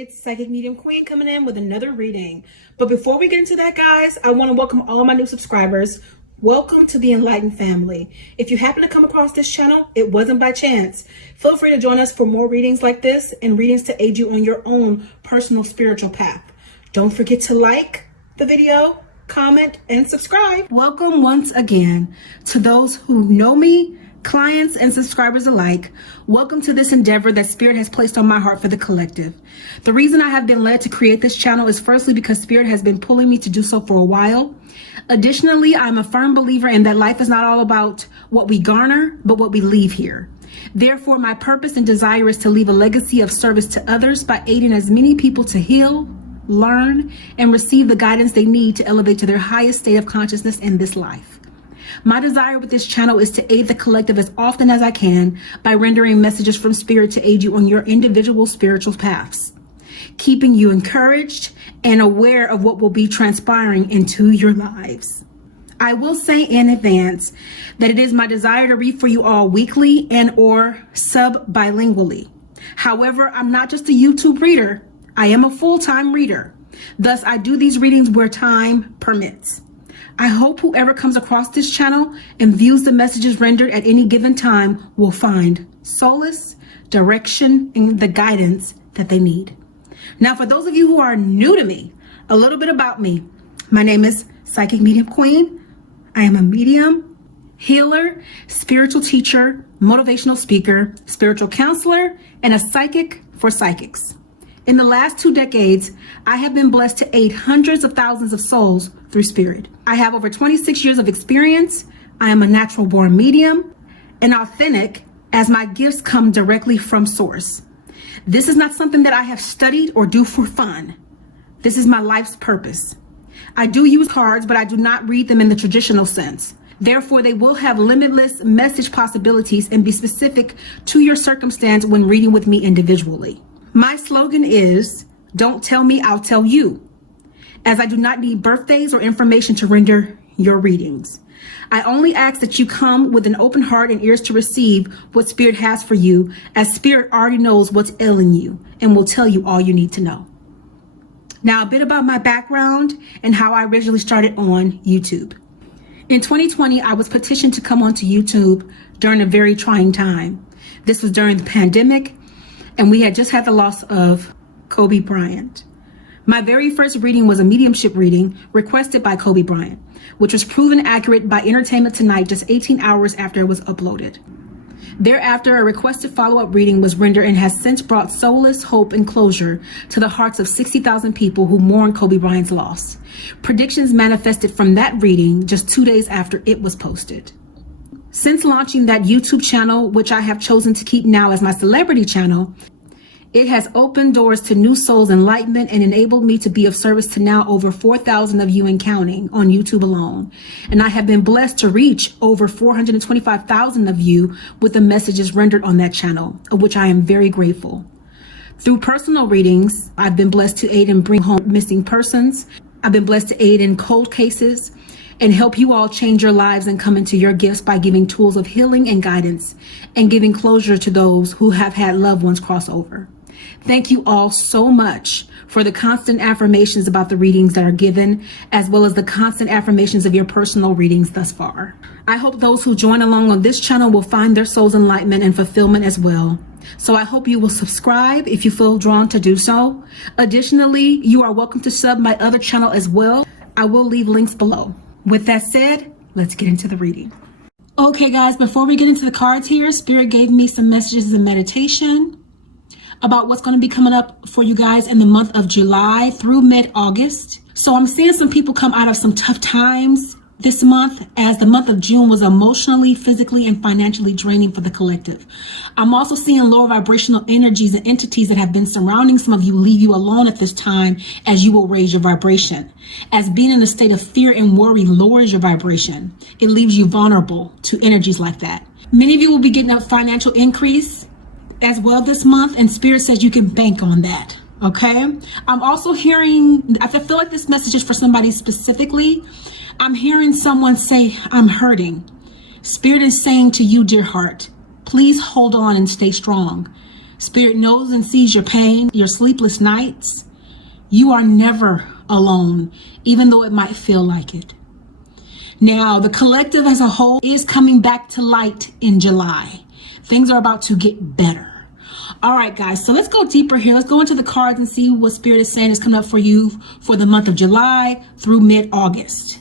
It's Psychic Medium Queen coming in with another reading. But before we get into that, guys, I want to welcome all my new subscribers. Welcome to the Enlightened family. If you happen to come across this channel, it wasn't by chance. Feel free to join us for more readings like this and readings to aid you on your own personal spiritual path. Don't forget to like the video, comment, and subscribe. Welcome once again to those who know me, clients and subscribers alike. Welcome to this endeavor that Spirit has placed on my heart for the collective. The reason I have been led to create this channel is firstly because Spirit has been pulling me to do so for a while. Additionally, I'm a firm believer in that life is not all about what we garner, but what we leave here. Therefore, my purpose and desire is to leave a legacy of service to others by aiding as many people to heal, learn, and receive the guidance they need to elevate to their highest state of consciousness in this life. My desire with this channel is to aid the collective as often as I can by rendering messages from Spirit to aid you on your individual spiritual paths, keeping you encouraged and aware of what will be transpiring into your lives. I will say in advance that it is my desire to read for you all weekly and or sub-bilingually. However, I'm not just a YouTube reader. I am a full-time reader. Thus, I do these readings where time permits. I hope whoever comes across this channel and views the messages rendered at any given time will find solace, direction, and the guidance that they need. Now, for those of you who are new to me, a little bit about me. My name is Psychic Medium Queen. I am a medium, healer, spiritual teacher, motivational speaker, spiritual counselor, and a psychic for psychics. In the last 2 decades, I have been blessed to aid hundreds of thousands of souls through Spirit. I have over 26 years of experience. I am a natural born medium and authentic as my gifts come directly from source. This is not something that I have studied or do for fun. This is my life's purpose. I do use cards, but I do not read them in the traditional sense. Therefore, they will have limitless message possibilities and be specific to your circumstance when reading with me individually. My slogan is, don't tell me, I'll tell you, as I do not need birthdays or information to render your readings. I only ask that you come with an open heart and ears to receive what Spirit has for you, as Spirit already knows what's ailing you and will tell you all you need to know. Now, a bit about my background and how I originally started on YouTube. In 2020, I was petitioned to come onto YouTube during a very trying time. This was during the pandemic, and we had just had the loss of Kobe Bryant. My very first reading was a mediumship reading requested by Kobe Bryant, which was proven accurate by Entertainment Tonight just 18 hours after it was uploaded. Thereafter, a requested follow-up reading was rendered and has since brought solace, hope, and closure to the hearts of 60,000 people who mourn Kobe Bryant's loss. Predictions manifested from that reading just 2 days after it was posted. Since launching that YouTube channel, which I have chosen to keep now as my celebrity channel, it has opened doors to new souls' enlightenment and enabled me to be of service to now over 4,000 of you and counting on YouTube alone. And I have been blessed to reach over 425,000 of you with the messages rendered on that channel, of which I am very grateful. Through personal readings, I've been blessed to aid and bring home missing persons. I've been blessed to aid in cold cases and help you all change your lives and come into your gifts by giving tools of healing and guidance and giving closure to those who have had loved ones cross over. Thank you all so much for the constant affirmations about the readings that are given, as well as the constant affirmations of your personal readings thus far. I hope those who join along on this channel will find their soul's enlightenment and fulfillment as well. So I hope you will subscribe if you feel drawn to do so. Additionally, you are welcome to sub my other channel as well. I will leave links below. With that said, let's get into the reading. Okay, guys, before we get into the cards here, Spirit gave me some messages in meditation about what's going to be coming up for you guys in the month of July through mid-August. So I'm seeing some people come out of some tough times this month, as the month of June was emotionally, physically, and financially draining for the collective. I'm also seeing lower vibrational energies and entities that have been surrounding some of you leave you alone at this time, as you will raise your vibration. As being in a state of fear and worry lowers your vibration, it leaves you vulnerable to energies like that. Many of you will be getting a financial increase as well this month, and Spirit says you can bank on that. Okay, I'm also hearing, I feel like this message is for somebody specifically. I'm hearing someone say, I'm hurting. Spirit is saying to you, dear heart, please hold on and stay strong. Spirit knows and sees your pain, your sleepless nights. You are never alone, even though it might feel like it. Now, the collective as a whole is coming back to light in July. Things are about to get better. All right, guys, so let's go deeper here. Let's go into the cards and see what Spirit is saying is coming up for you for the month of July through mid-August.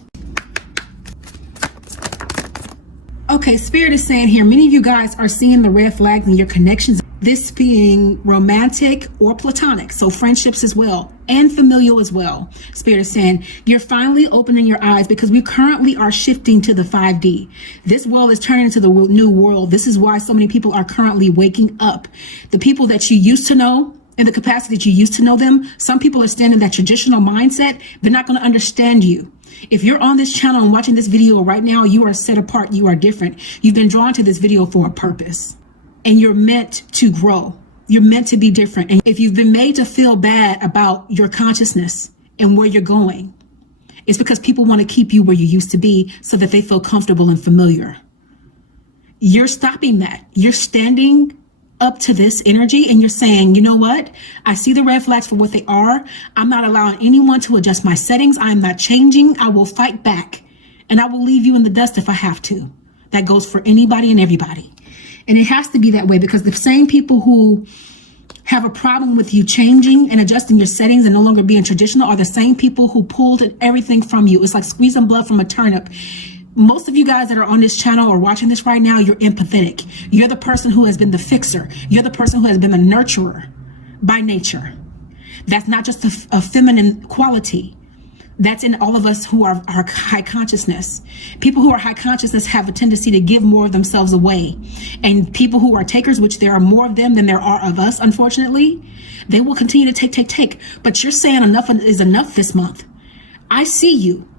Okay, Spirit is saying here, many of you guys are seeing the red flags in your connections. This being romantic or platonic, so friendships as well, and familial as well. Spirit is saying you're finally opening your eyes because we currently are shifting to the 5D. This world is turning into the new world. This is why so many people are currently waking up. The people that you used to know and the capacity that you used to know them, some people are standing in that traditional mindset. They're not going to understand you. If you're on this channel and watching this video right now, you are set apart. You are different. You've been drawn to this video for a purpose. And you're meant to grow. You're meant to be different. And if you've been made to feel bad about your consciousness and where you're going, it's because people want to keep you where you used to be so that they feel comfortable and familiar. You're stopping that. You're standing up to this energy and you're saying, you know what? I see the red flags for what they are. I'm not allowing anyone to adjust my settings. I'm not changing. I will fight back and I will leave you in the dust if I have to. That goes for anybody and everybody. And it has to be that way because the same people who have a problem with you changing and adjusting your settings and no longer being traditional are the same people who pulled everything from you. It's like squeezing blood from a turnip. Most of you guys that are on this channel or watching this right now, you're empathetic. You're the person who has been the fixer. You're the person who has been the nurturer by nature. That's not just a feminine quality. That's in all of us who are high consciousness. People who are high consciousness have a tendency to give more of themselves away. And people who are takers, which there are more of them than there are of us, unfortunately, they will continue to take. But you're saying enough is enough this month. I see you.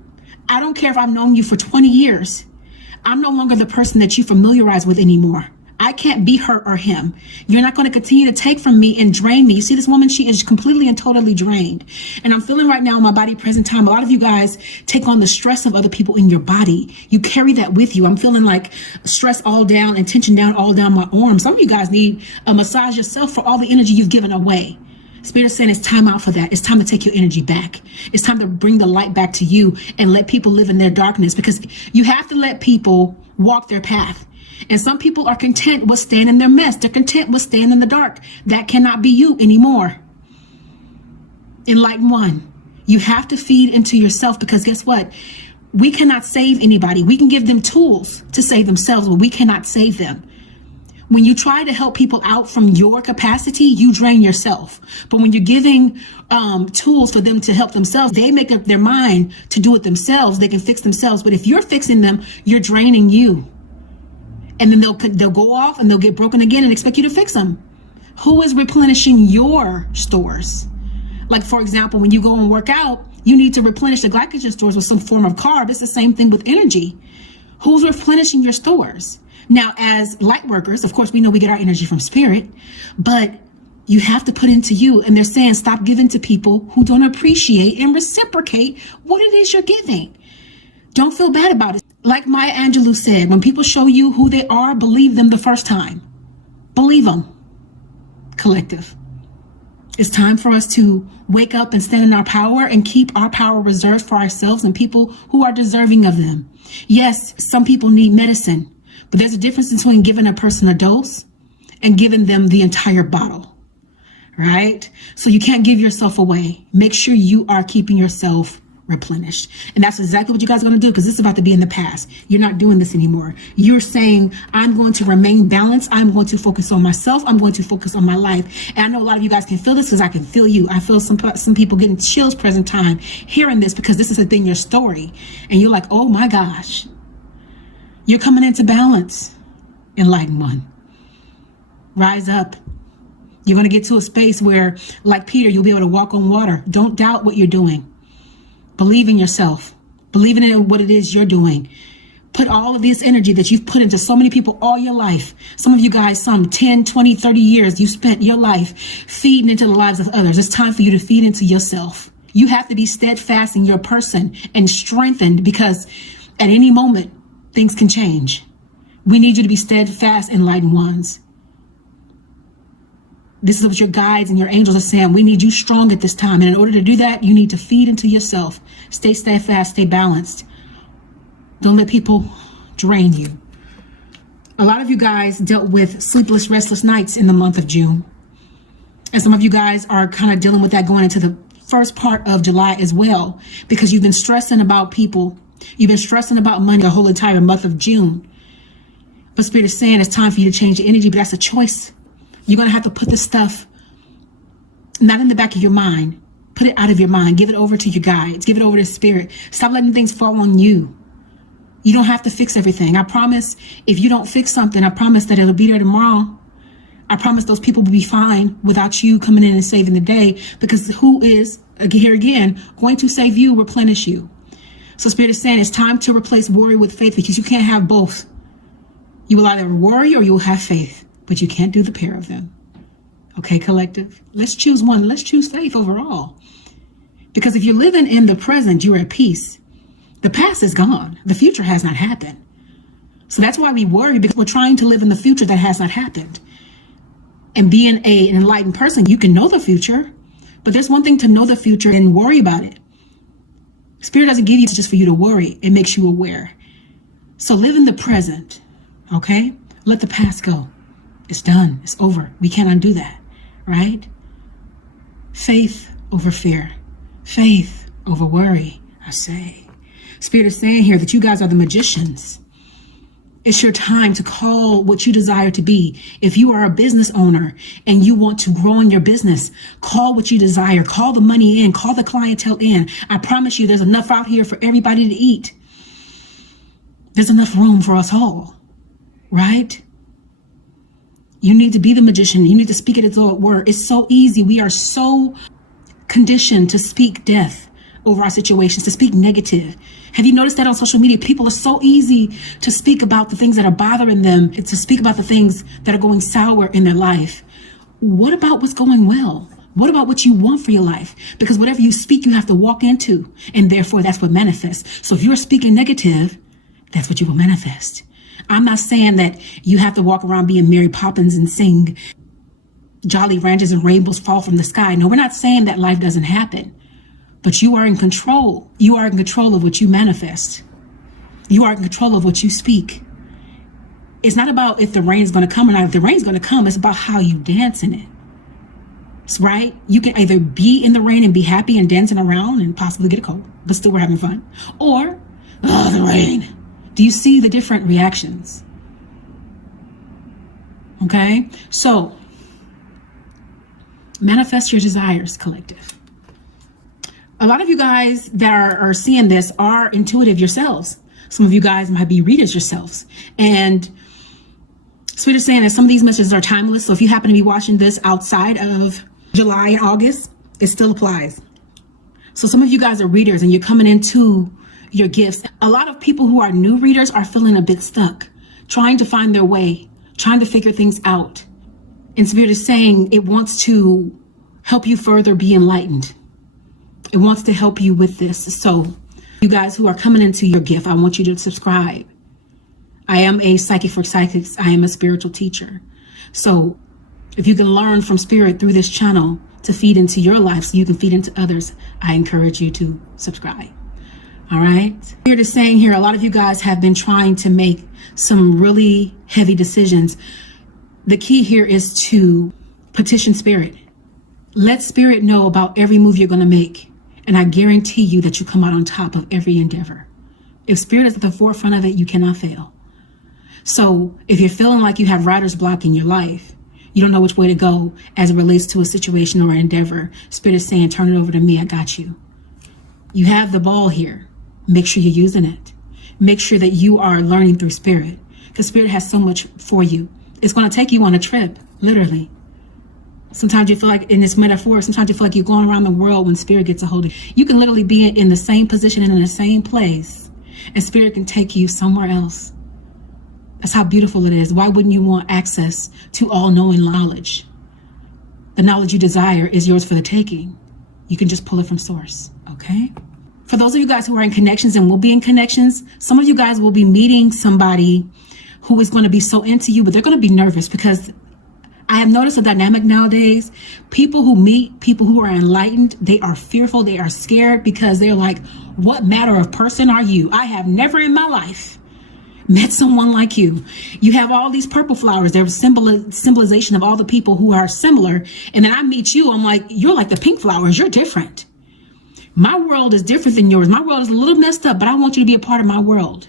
I don't care if I've known you for 20 years. I'm no longer the person that you familiarize with anymore. I can't be her or him. You're not going to continue to take from me and drain me. You see this woman, she is completely and totally drained. And I'm feeling right now in my body present time, a lot of you guys take on the stress of other people in your body. You carry that with you. I'm feeling like stress all down and tension down all down my arms. Some of you guys need a massage yourself for all the energy you've given away. Spirit is saying it's time out for that. It's time to take your energy back. It's time to bring the light back to you and let people live in their darkness because you have to let people walk their path. And some people are content with staying in their mess. They're content with staying in the dark. That cannot be you anymore. Enlightened one, you have to feed into yourself because guess what? We cannot save anybody. We can give them tools to save themselves, but we cannot save them. When you try to help people out from your capacity, you drain yourself. But when you're giving tools for them to help themselves, they make up their mind to do it themselves. They can fix themselves. But if you're fixing them, you're draining you. And then they'll go off and they'll get broken again and expect you to fix them. Who is replenishing your stores? Like, for example, when you go and work out, you need to replenish the glycogen stores with some form of carb. It's the same thing with energy. Who's replenishing your stores? Now, as light workers, of course, we know we get our energy from spirit, but you have to put into you. And they're saying stop giving to people who don't appreciate and reciprocate what it is you're giving. Don't feel bad about it. Like Maya Angelou said, when people show you who they are, believe them the first time. Believe them. Collective. It's time for us to wake up and stand in our power and keep our power reserved for ourselves and people who are deserving of them. Yes, some people need medicine, but there's a difference between giving a person a dose and giving them the entire bottle, right? So you can't give yourself away. Make sure you are keeping yourself replenished. And that's exactly what you guys are going to do because this is about to be in the past. You're not doing this anymore. You're saying, I'm going to remain balanced. I'm going to focus on myself. I'm going to focus on my life. And I know a lot of you guys can feel this because I can feel you. I feel some people getting chills present time hearing this because this is a thing, your story. And you're like, oh my gosh, you're coming into balance. Enlightened one. Rise up. You're going to get to a space where, like Peter, you'll be able to walk on water. Don't doubt what you're doing. Believe in yourself. Believe in what it is you're doing. Put all of this energy that you've put into so many people all your life. Some of you guys, some 10, 20, 30 years, you spent your life feeding into the lives of others. It's time for you to feed into yourself. You have to be steadfast in your person and strengthened because at any moment, things can change. We need you to be steadfast, enlightened ones. This is what your guides and your angels are saying. We need you strong at this time. And in order to do that, you need to feed into yourself. Stay steadfast, stay balanced. Don't let people drain you. A lot of you guys dealt with sleepless, restless nights in the month of June. And some of you guys are kind of dealing with that going into the first part of July as well, because you've been stressing about people. You've been stressing about money the whole entire month of June. But Spirit is saying it's time for you to change your energy, but that's a choice. You're going to have to put this stuff not in the back of your mind. Put it out of your mind. Give it over to your guides. Give it over to Spirit. Stop letting things fall on you. You don't have to fix everything. I promise if you don't fix something, I promise that it'll be there tomorrow. I promise those people will be fine without you coming in and saving the day, because who is, here again, going to save you, replenish you. So Spirit is saying it's time to replace worry with faith, because you can't have both. You will either worry or you will have faith, but you can't do the pair of them. Okay, collective? Let's choose one. Let's choose faith overall. Because if you're living in the present, you're at peace. The past is gone. The future has not happened. So that's why we worry, because we're trying to live in the future that has not happened. And being an enlightened person, you can know the future, but there's one thing to know the future and worry about it. Spirit doesn't give you just for you to worry. It makes you aware. So live in the present, okay? Let the past go. It's done. It's over. We can't undo that, right? Faith over fear. Faith over worry, I say. Spirit is saying here that you guys are the magicians. It's your time to call what you desire to be. If you are a business owner and you want to grow in your business, call what you desire. Call the money in. Call the clientele in. I promise you there's enough out here for everybody to eat. There's enough room for us all, right? You need to be the magician. You need to speak it as though it were. It's so easy. We are so conditioned to speak death over our situations, to speak negative. Have you noticed that on social media? People are so easy to speak about the things that are bothering them, to speak about the things that are going sour in their life. What about what's going well? What about what you want for your life? Because whatever you speak, you have to walk into, and therefore that's what manifests. So if you're speaking negative, that's what you will manifest. I'm not saying that you have to walk around being Mary Poppins and sing Jolly Ranchers and Rainbows Fall from the Sky. No, we're not saying that life doesn't happen. But you are in control. You are in control of what you manifest. You are in control of what you speak. It's not about if the rain is going to come or not. If the rain is going to come, it's about how you dance in it. It's right. You can either be in the rain and be happy and dancing around and possibly get a cold, but still we're having fun. Or, oh, the rain. Do you see the different reactions? Okay. So manifest your desires, collective. A lot of you guys that are seeing this are intuitive yourselves. Some of you guys might be readers yourselves. And Spirit is saying that some of these messages are timeless. So if you happen to be watching this outside of July and August, it still applies. So some of you guys are readers and you're coming into your gifts. A lot of people who are new readers are feeling a bit stuck, trying to find their way, trying to figure things out. And Spirit is saying it wants to help you further be enlightened. It wants to help you with this. So you guys who are coming into your gift, I want you to subscribe. I am a psychic for psychics. I am a spiritual teacher. So if you can learn from Spirit through this channel to feed into your life so you can feed into others, I encourage you to subscribe. All right. Spirit is saying here, a lot of you guys have been trying to make some really heavy decisions. The key here is to petition Spirit. Let Spirit know about every move you're going to make. And I guarantee you that you come out on top of every endeavor. If Spirit is at the forefront of it, you cannot fail. So if you're feeling like you have writer's block in your life, you don't know which way to go as it relates to a situation or an endeavor, Spirit is saying, turn it over to me. I got you. You have the ball here. Make sure you're using it. Make sure that you are learning through Spirit, because Spirit has so much for you. It's going to take you on a trip, literally. Sometimes you feel like, in this metaphor, sometimes you feel like you're going around the world when Spirit gets a hold of you. You can literally be in the same position and in the same place, and Spirit can take you somewhere else. That's how beautiful it is. Why wouldn't you want access to all-knowing knowledge? The knowledge you desire is yours for the taking. You can just pull it from source, okay? For those of you guys who are in connections and will be in connections, some of you guys will be meeting somebody who is going to be so into you, but they're going to be nervous because I have noticed a dynamic nowadays. People who meet people who are enlightened, they are fearful, they are scared, because they're like, what matter of person are you? I have never in my life met someone like you. You have all these purple flowers. They're symbolization of all the people who are similar. And then I meet you, I'm like, you're like the pink flowers. You're different. My world is different than yours. My world is a little messed up, but I want you to be a part of my world.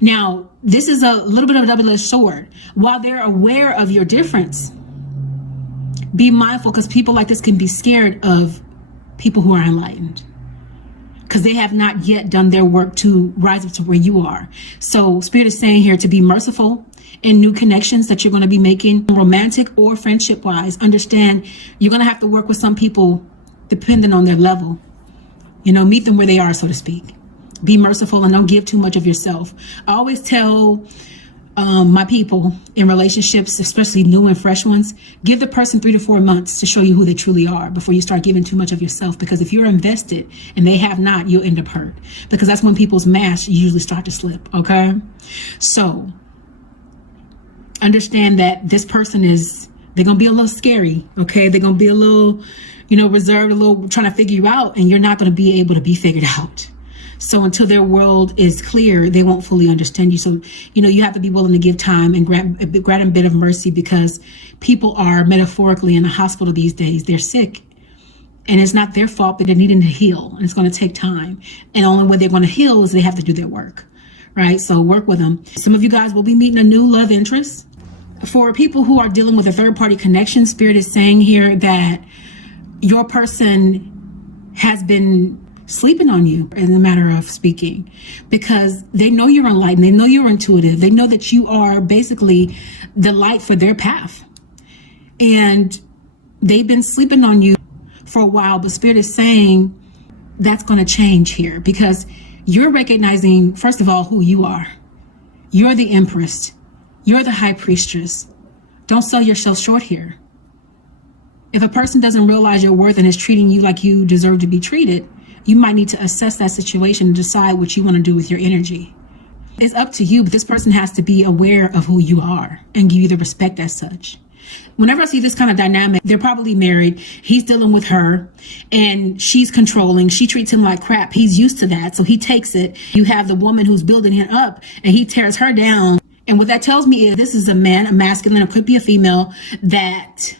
Now, this is a little bit of a double-edged sword. While they're aware of your difference, be mindful, because people like this can be scared of people who are enlightened, because they have not yet done their work to rise up to where you are. So Spirit is saying here to be merciful in new connections that you're going to be making, romantic or friendship wise. Understand you're going to have to work with some people depending on their level. Meet them where they are, so to speak. Be merciful and don't give too much of yourself. I always tell my people in relationships, especially new and fresh ones, give the person 3 to 4 months to show you who they truly are before you start giving too much of yourself. Because if you're invested and they have not, you'll end up hurt. Because that's when people's masks usually start to slip, okay? So understand that this person they're going to be a little scary, okay? They're going to be a little, reserved, a little trying to figure you out, and you're not going to be able to be figured out. So until their world is clear, they won't fully understand you. So, you have to be willing to give time and grant a bit of mercy, because people are metaphorically in the hospital these days. They're sick, and it's not their fault, but they're needing to heal, and it's going to take time. And the only way they're going to heal is they have to do their work, right? So work with them. Some of you guys will be meeting a new love interest. For people who are dealing with a third-party connection, Spirit is saying here that your person has been sleeping on you, in a matter of speaking, because they know you're enlightened, they know you're intuitive, they know that you are basically the light for their path, and they've been sleeping on you for a while. But Spirit is saying that's going to change here, because you're recognizing, first of all, who you are. You're the Empress, you're the High Priestess. Don't sell yourself short here. If a person doesn't realize your worth and is treating you like you deserve to be treated, you might need to assess that situation and decide what you want to do with your energy. It's up to you, but this person has to be aware of who you are and give you the respect as such. Whenever I see this kind of dynamic, they're probably married. He's dealing with her and she's controlling. She treats him like crap. He's used to that, so he takes it. You have the woman who's building him up and he tears her down. And what that tells me is this is a man, a masculine, or could be a female, that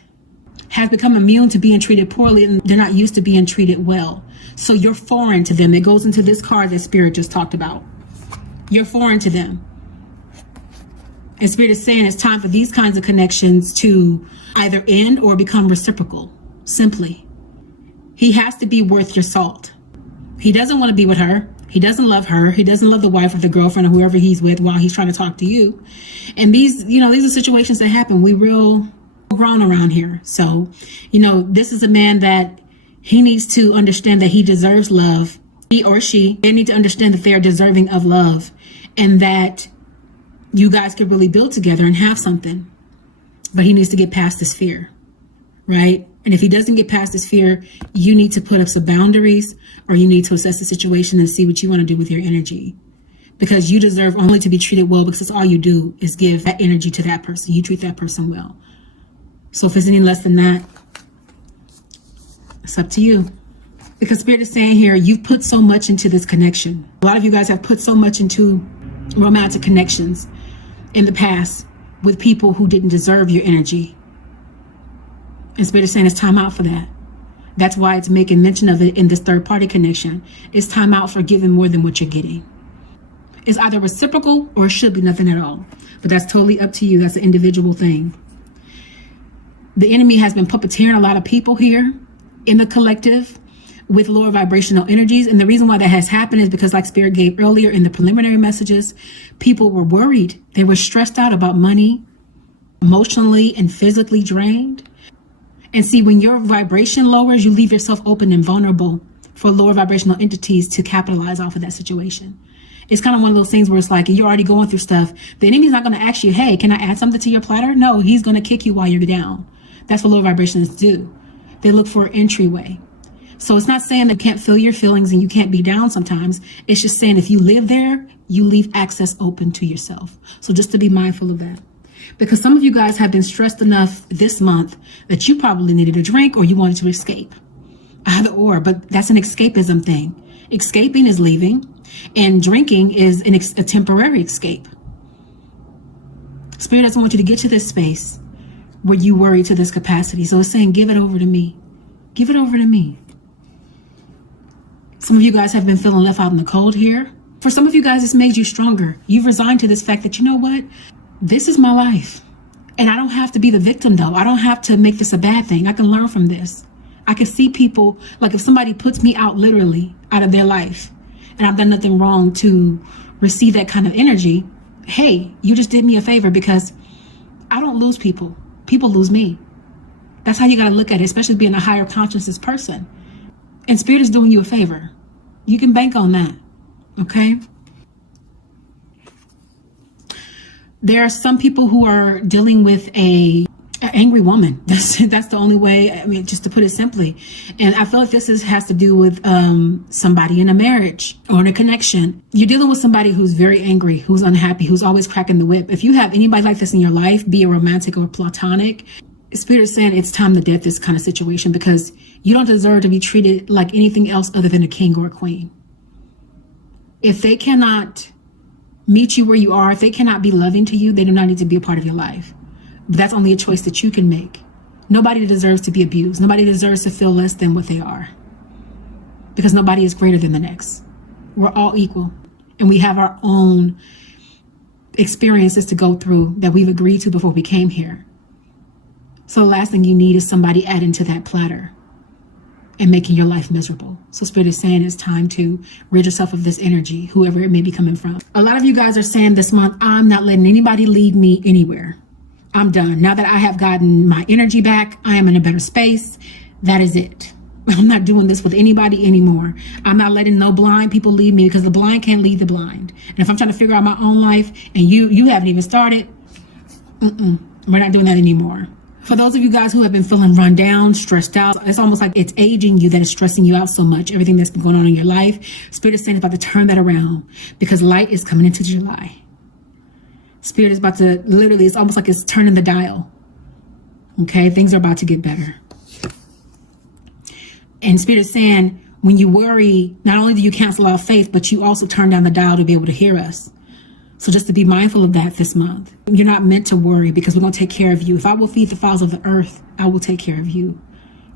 has become immune to being treated poorly, and they're not used to being treated well. So you're foreign to them. It goes into this card that Spirit just talked about. You're foreign to them. And Spirit is saying it's time for these kinds of connections to either end or become reciprocal. Simply. He has to be worth your salt. He doesn't want to be with her. He doesn't love her. He doesn't love the wife or the girlfriend or whoever he's with while he's trying to talk to you. And these are situations that happen. We real grown around here. So, this is a man that he needs to understand that he deserves love. He or she, they need to understand that they are deserving of love, and that you guys could really build together and have something. But he needs to get past this fear, right? And if he doesn't get past this fear, you need to put up some boundaries, or you need to assess the situation and see what you want to do with your energy. Because you deserve only to be treated well, because that's all you do is give that energy to that person. You treat that person well. So if it's any less than that, it's up to you. Because Spirit is saying here, you've put so much into this connection. A lot of you guys have put so much into romantic connections in the past with people who didn't deserve your energy. And Spirit is saying it's time out for that. That's why it's making mention of it in this third party connection. It's time out for giving more than what you're getting. It's either reciprocal or it should be nothing at all. But that's totally up to you. That's an individual thing. The enemy has been puppeteering a lot of people here in the collective with lower vibrational energies. And the reason why that has happened is because, like Spirit gave earlier in the preliminary messages, people were worried. They were stressed out about money, emotionally and physically drained. And see, when your vibration lowers, you leave yourself open and vulnerable for lower vibrational entities to capitalize off of that situation. It's kind of one of those things where it's like, you're already going through stuff. The enemy's not going to ask you, hey, can I add something to your platter? No, he's going to kick you while you're down. That's what lower vibrations do. They look for an entryway. So it's not saying that you can't feel your feelings and you can't be down sometimes. It's just saying if you live there, you leave access open to yourself. So just to be mindful of that. because some of you guys have been stressed enough this month that you probably needed a drink or you wanted to escape. Either or, but that's an escapism thing. Escaping is leaving, and drinking is a temporary escape. Spirit doesn't want you to get to this space where you worry to this capacity. So it's saying, give it over to me. Give it over to me. Some of you guys have been feeling left out in the cold here. For some of you guys, it's made you stronger. You've resigned to this fact that, you know what? This is my life. And I don't have to be the victim, though. I don't have to make this a bad thing. I can learn from this. I can see people, like if somebody puts me out literally out of their life and I've done nothing wrong to receive that kind of energy, hey, you just did me a favor, because I don't lose people. People lose me. That's how you got to look at it, especially being a higher consciousness person. And Spirit is doing you a favor. You can bank on that. Okay? There are some people who are dealing with an angry woman. That's the only way, I mean, just to put it simply. And I feel like this has to do with somebody in a marriage or in a connection. You're dealing with somebody who's very angry, who's unhappy, who's always cracking the whip. If you have anybody like this in your life, be it romantic or platonic, Spirit is saying it's time to death this kind of situation, because you don't deserve to be treated like anything else other than a king or a queen. If they cannot meet you where you are, if they cannot be loving to you, they do not need to be a part of your life. But that's only a choice that you can make. Nobody deserves to be abused. Nobody deserves to feel less than what they are, because nobody is greater than the next. We're all equal, and we have our own experiences to go through that we've agreed to before we came here. So the last thing you need is somebody adding to that platter and making your life miserable. So Spirit is saying it's time to rid yourself of this energy, whoever it may be coming from. A lot of you guys are saying this month, I'm not letting anybody lead me anywhere. I'm done. Now that I have gotten my energy back, I am in a better space. That is it. I'm not doing this with anybody anymore. I'm not letting no blind people lead me, because the blind can't lead the blind. And if I'm trying to figure out my own life and you haven't even started, we're not doing that anymore. For those of you guys who have been feeling run down, stressed out, it's almost like it's aging you that is stressing you out so much. Everything that's been going on in your life, Spirit is saying it's about to turn that around, because light is coming into July. Spirit is about to, literally, it's almost like it's turning the dial. Okay, things are about to get better. And Spirit is saying, when you worry, not only do you cancel out faith, but you also turn down the dial to be able to hear us. So just to be mindful of that this month. You're not meant to worry, because we're going to take care of you. If I will feed the fowls of the earth, I will take care of you.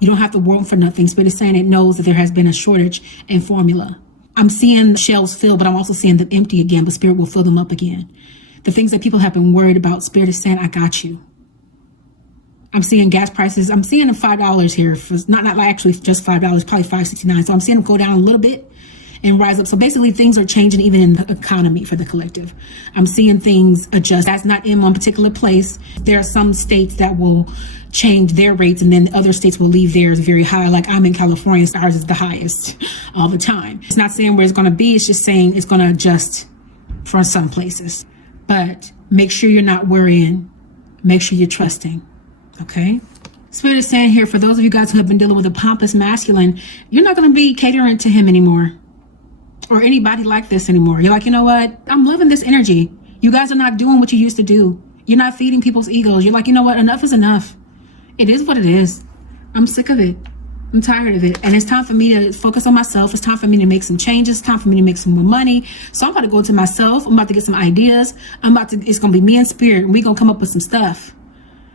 You don't have to worry for nothing. Spirit is saying it knows that there has been a shortage in formula. I'm seeing shelves filled, but I'm also seeing them empty again, but Spirit will fill them up again. The things that people have been worried about, Spirit is saying, I got you. I'm seeing gas prices. I'm seeing them $5 here. For not like actually just $5, probably $5.69. So I'm seeing them go down a little bit and rise up. So basically things are changing even in the economy for the collective. I'm seeing things adjust. That's not in one particular place. There are some states that will change their rates, and then other states will leave theirs very high. Like I'm in California, ours is the highest all the time. It's not saying where it's going to be. It's just saying it's going to adjust for some places. But make sure you're not worrying. Make sure you're trusting. Okay? Spirit is saying here, for those of you guys who have been dealing with a pompous masculine, you're not going to be catering to him anymore, or anybody like this anymore. You're like, you know what? I'm loving this energy. You guys are not doing what you used to do. You're not feeding people's egos. You're like, you know what? Enough is enough. It is what it is. I'm sick of it. I'm tired of it. And it's time for me to focus on myself. It's time for me to make some changes. It's time for me to make some more money. So I'm about to go to myself. I'm about to get some ideas. It's going to be me and Spirit, and we're going to come up with some stuff.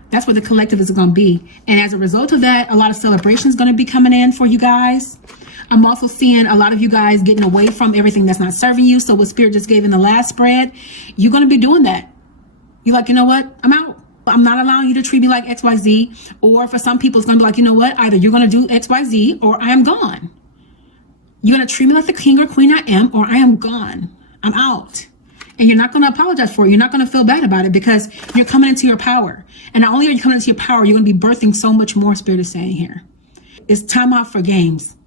That's where the collective is going to be. And as a result of that, a lot of celebration is going to be coming in for you guys. I'm also seeing a lot of you guys getting away from everything that's not serving you. So what Spirit just gave in the last spread, you're going to be doing that. You're like, you know what? I'm out. I'm not allowing you to treat me like XYZ. Or for some people, it's going to be like, you know what? Either you're going to do XYZ or I am gone. You're going to treat me like the king or queen I am, or I am gone. I'm out. And you're not going to apologize for it. You're not going to feel bad about it, because you're coming into your power. And not only are you coming into your power, you're going to be birthing so much more, Spirit is saying here. It's time out for games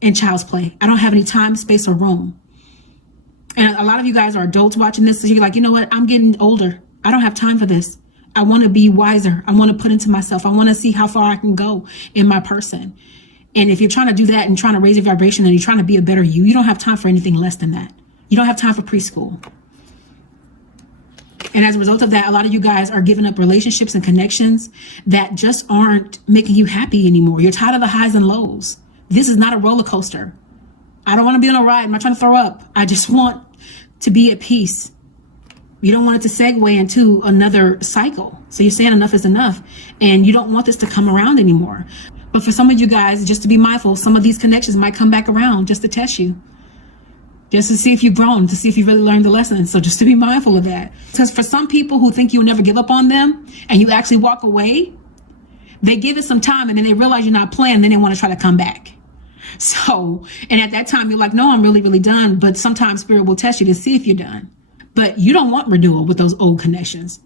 and child's play. I don't have any time, space, or room. And a lot of you guys are adults watching this. So you're like, you know what? I'm getting older. I don't have time for this. I want to be wiser. I want to put into myself. I want to see how far I can go in my person. And if you're trying to do that and trying to raise your vibration and you're trying to be a better you don't have time for anything less than that. You don't have time for preschool. And as a result of that, a lot of you guys are giving up relationships and connections that just aren't making you happy anymore. You're tired of the highs and lows. This is not a roller coaster. I don't want to be on a ride. I'm not trying to throw up. I just want to be at peace. You don't want it to segue into another cycle. So you're saying enough is enough. And you don't want this to come around anymore. But for some of you guys, just to be mindful, some of these connections might come back around just to test you. Just to see if you've grown, to see if you really learned the lesson. So just to be mindful of that. Because for some people who think you'll never give up on them and you actually walk away, they give it some time and then they realize you're not playing and then they want to try to come back. So, and at that time you're like, no, I'm really, really done. But sometimes spirit will test you to see if you're done. But you don't want renewal with those old connections.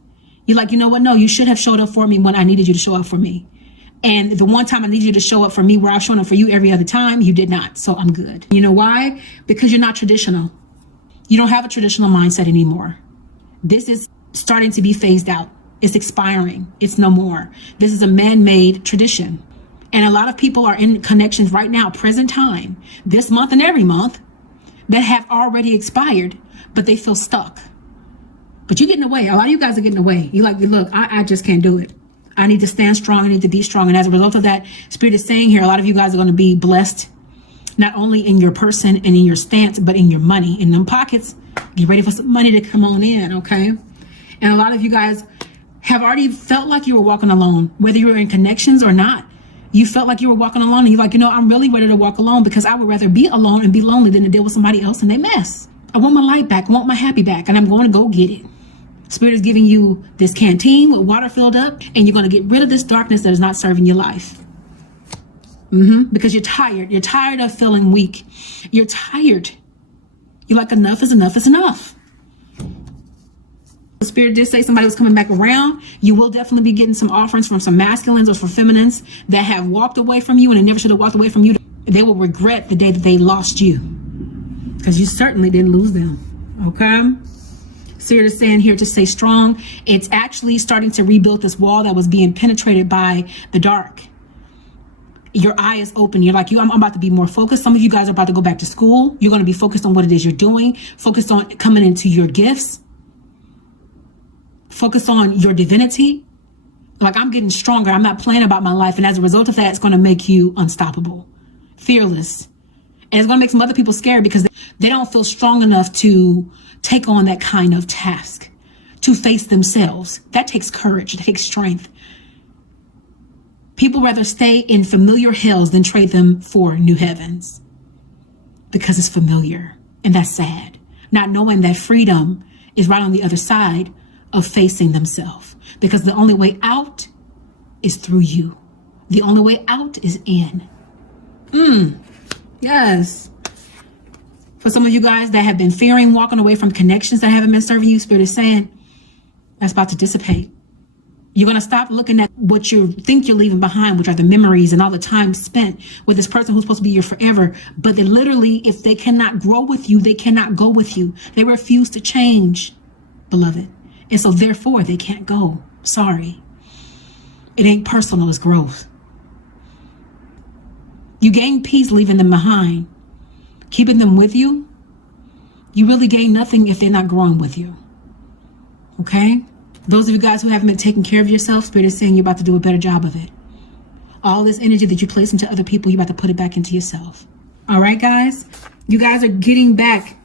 You're like, you know what? No, you should have showed up for me when I needed you to show up for me. And the one time I need you to show up for me where I've shown up for you every other time, you did not. So I'm good. You know why? Because you're not traditional. You don't have a traditional mindset anymore. This is starting to be phased out. It's expiring. It's no more. This is a man-made tradition. And a lot of people are in connections right now, present time, this month and every month, that have already expired, but they feel stuck. But you're getting away. A lot of you guys are getting away. You're like, look, I just can't do it. I need to stand strong. I need to be strong. And as a result of that, Spirit is saying here, a lot of you guys are going to be blessed, not only in your person and in your stance, but in your money, in them pockets. Get ready for some money to come on in, okay? And a lot of you guys have already felt like you were walking alone, whether you were in connections or not. You felt like you were walking alone and you're like, you know, I'm really ready to walk alone because I would rather be alone and be lonely than to deal with somebody else and they mess. I want my light back. I want my happy back. And I'm going to go get it. Spirit is giving you this canteen with water filled up, and you're going to get rid of this darkness that is not serving your life. Because you're tired. You're tired of feeling weak. You're tired. You're like, enough is enough is enough. The Spirit did say somebody was coming back around. You will definitely be getting some offerings from some masculines or from feminines that have walked away from you and they never should have walked away from you. They will regret the day that they lost you, because you certainly didn't lose them. Okay? Spirit is saying here to stay strong. It's actually starting to rebuild this wall that was being penetrated by the dark. Your eye is open. You're like, I'm about to be more focused. Some of you guys are about to go back to school. You're going to be focused on what it is you're doing, focused on coming into your gifts, focus on your divinity. Like, I'm getting stronger. I'm not playing about my life. And as a result of that, it's going to make you unstoppable, fearless. And it's going to make some other people scared because they don't feel strong enough to take on that kind of task, to face themselves. That takes courage. It takes strength. People rather stay in familiar hells than trade them for new heavens because it's familiar. And that's sad. Not knowing that freedom is right on the other side of facing themselves, because the only way out is through you. The only way out is in. Yes. For some of you guys that have been fearing walking away from connections that haven't been serving you, Spirit is saying that's about to dissipate. You're going to stop looking at what you think you're leaving behind, which are the memories and all the time spent with this person who's supposed to be your forever. But they literally, if they cannot grow with you, they cannot go with you. They refuse to change, beloved. And so therefore they can't go. Sorry. It ain't personal, it's growth. You gain peace leaving them behind. Keeping them with you, you really gain nothing if they're not growing with you. Okay? Those of you guys who haven't been taking care of yourself, Spirit is saying you're about to do a better job of it. All this energy that you place into other people, you're about to put it back into yourself. All right, guys? You guys are getting back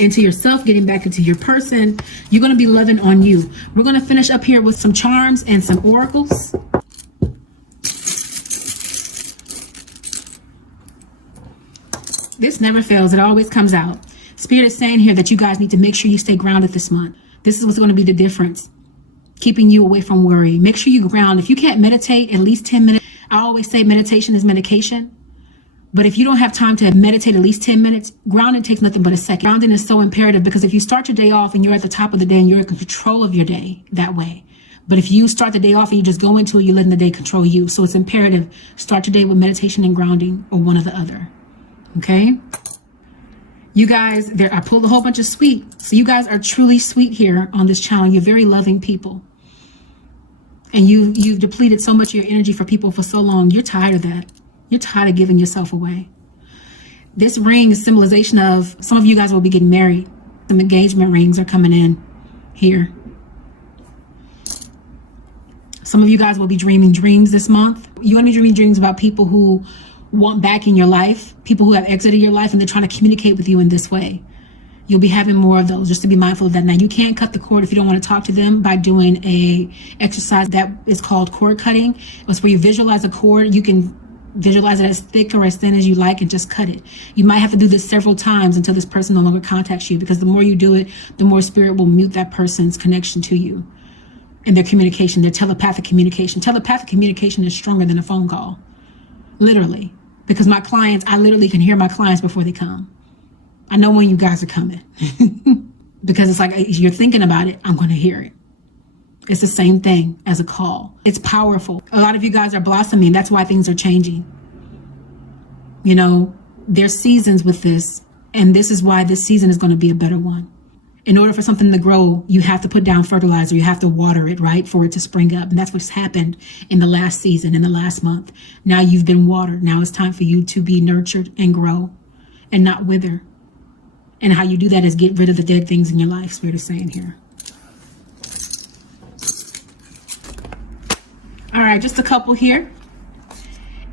into yourself, getting back into your person. You're going to be loving on you. We're going to finish up here with some charms and some oracles. This never fails. It always comes out. Spirit is saying here that you guys need to make sure you stay grounded this month. This is what's going to be the difference, keeping you away from worry. Make sure you ground. If you can't meditate at least 10 minutes, I always say meditation is medication. But if you don't have time to meditate at least 10 minutes, grounding takes nothing but a second. Grounding is so imperative, because if you start your day off and you're at the top of the day and you're in control of your day that way. But if you start the day off and you just go into it, you're letting the day control you. So it's imperative. Start your day with meditation and grounding, or one or the other. Okay? You guys, I pulled a whole bunch of sweet. So you guys are truly sweet here on this channel. You're very loving people. And you've depleted so much of your energy for people for so long. You're tired of that. You're tired of giving yourself away. This ring is symbolization of some of you guys will be getting married. Some engagement rings are coming in here. Some of you guys will be dreaming dreams this month. You want to be dreaming dreams about people who want back in your life, people who have exited your life and they're trying to communicate with you in this way. You'll be having more of those, just to be mindful of that. Now, you can't cut the cord if you don't want to talk to them by doing a exercise that is called cord cutting. It's where you visualize a cord. You can visualize it as thick or as thin as you like and just cut it. You might have to do this several times until this person no longer contacts you, because the more you do it, the more spirit will mute that person's connection to you and their communication, their telepathic communication. Telepathic communication is stronger than a phone call, literally, because my clients, I literally can hear my clients before they come. I know when you guys are coming because it's like, you're thinking about it, I'm going to hear it. It's the same thing as a call. It's powerful. A lot of you guys are blossoming. That's why things are changing. You know, there's seasons with this, and this is why this season is going to be a better one. In order for something to grow, you have to put down fertilizer. You have to water it, right, for it to spring up. And that's what's happened in the last season, in the last month. Now you've been watered. Now it's time for you to be nurtured and grow and not wither. And how you do that is get rid of the dead things in your life, Spirit is saying here. All right, just a couple here.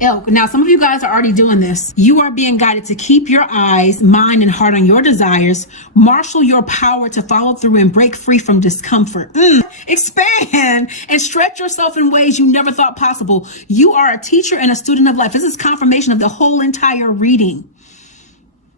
Elk. Now, some of you guys are already doing this. You are being guided to keep your eyes, mind, and heart on your desires. Marshal your power to follow through and break free from discomfort. Expand and stretch yourself in ways you never thought possible. You are a teacher and a student of life. This is confirmation of the whole entire reading.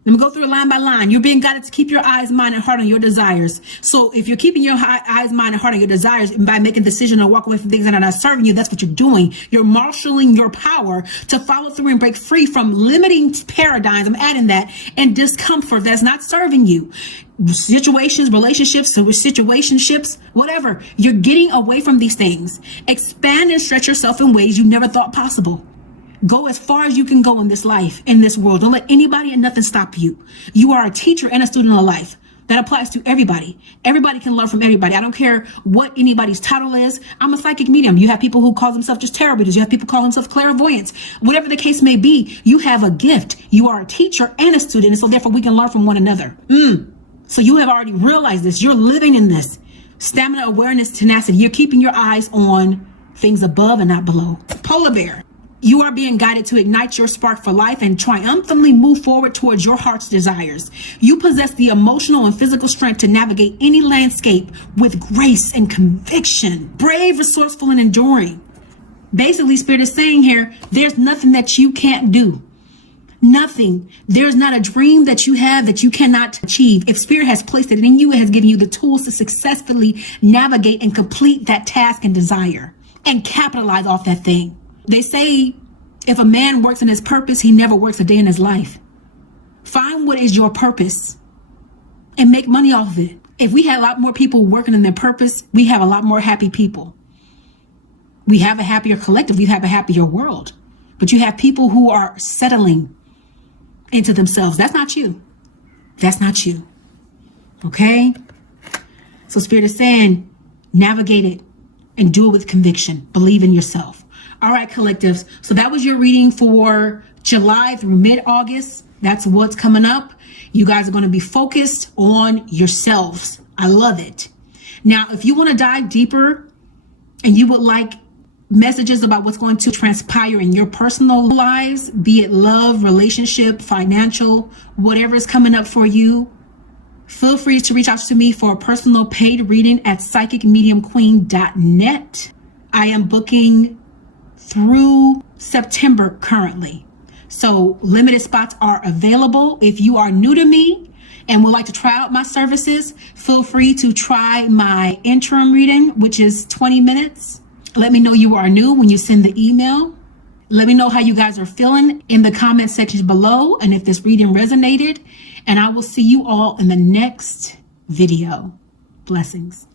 Let me go through it line by line. You're being guided to keep your eyes, mind, and heart on your desires. So if you're keeping your eyes, mind, and heart on your desires by making decisions or walk away from things that are not serving you, that's what you're doing. You're marshaling your power to follow through and break free from limiting paradigms. I'm adding that, and discomfort that's not serving you. Situations, relationships, situationships, whatever. You're getting away from these things. Expand and stretch yourself in ways you never thought possible. Go as far as you can go in this life, in this world. Don't let anybody and nothing stop you. You are a teacher and a student of life. That applies to everybody. Everybody can learn from everybody. I don't care what anybody's title is. I'm a psychic medium. You have people who call themselves just tarot readers. You have people call themselves clairvoyants. Whatever the case may be, you have a gift. You are a teacher and a student, and so therefore we can learn from one another. So you have already realized this. You're living in this. Stamina, awareness, tenacity. You're keeping your eyes on things above and not below. Polar bear. You are being guided to ignite your spark for life and triumphantly move forward towards your heart's desires. You possess the emotional and physical strength to navigate any landscape with grace and conviction. Brave, resourceful, and enduring. Basically, Spirit is saying here, there's nothing that you can't do. Nothing. There's not a dream that you have that you cannot achieve. If Spirit has placed it in you, it has given you the tools to successfully navigate and complete that task and desire and capitalize off that thing. They say if a man works in his purpose, he never works a day in his life. Find what is your purpose and make money off of it. If we had a lot more people working in their purpose, we have a lot more happy people. We have a happier collective. We have a happier world. But you have people who are settling into themselves. That's not you. That's not you. Okay? So Spirit is saying, navigate it and do it with conviction. Believe in yourself. All right, collectives. So that was your reading for July through mid-August. That's what's coming up. You guys are going to be focused on yourselves. I love it. Now, if you want to dive deeper and you would like messages about what's going to transpire in your personal lives, be it love, relationship, financial, whatever is coming up for you, feel free to reach out to me for a personal paid reading at psychicmediumqueen.net. I am booking through September currently. So limited spots are available. If you are new to me and would like to try out my services, feel free to try my interim reading, which is 20 minutes. Let me know you are new when you send the email. Let me know how you guys are feeling in the comment section below and if this reading resonated. And I will see you all in the next video. Blessings.